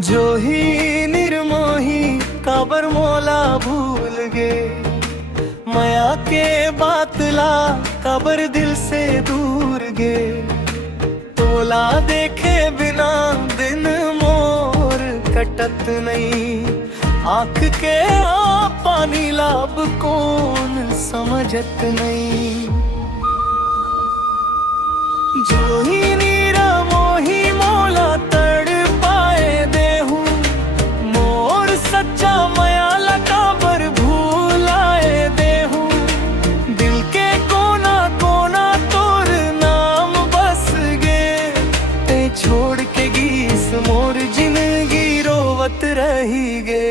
जो ही निर्मोही काबर मोला भूल गे, माया के बातला काबर दिल से दूर गे। तोला देखे बिना दिन मोर कटत नहीं, आँख के पानी लाभ कौन समझत नहीं। जो ही नीरा मोही मोला तड़ पाए देहू, मोर सच्चा माया लकाबर भूलाए देहू। दिल के कोना कोना तोर नाम बस गे, ते छोड़ के गीस मोर जिंदगी रोवत रही गे।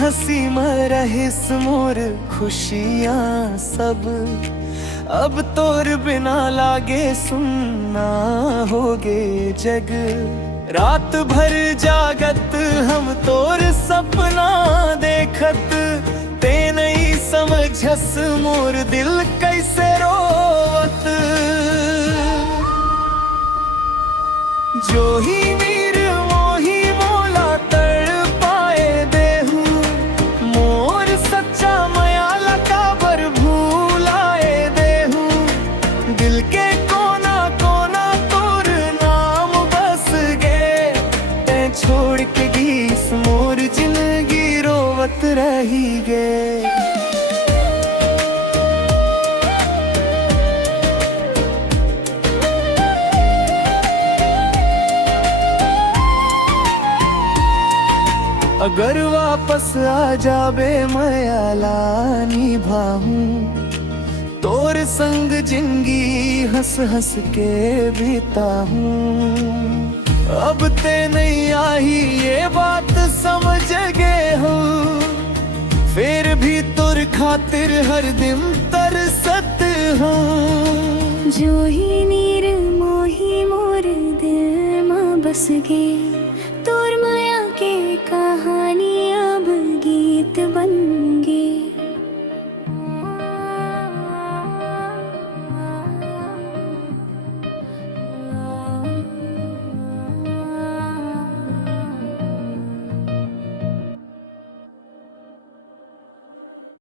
हंसी में रहिस मोर खुशियाँ सब, अब तोर बिना लागे सुनना होगे जग। रात भर जागत हम तोर सपना देखत, ते नहीं समझस मोर दिल कैसे रोवत। जो ही वीर मोही मोला तड़ पाए देहू, मोर सच्चा माया लकाबर भूलाए देहू। दिल के कोना कोना तोर नाम बस गे, ते छोड़ के गीस मोर जिंदगी रोवत रही गे। अगर वापस आ जाबे मयाला निभाऊं, तोर संग जिंदगी हंस हंस के बिताऊं। अब ते नहीं आई ये बात समझ गए हो, फिर भी तोर खातिर हर दिन तरसत हूँ। जो ही नीर मोही मोर दिल मां बस गे,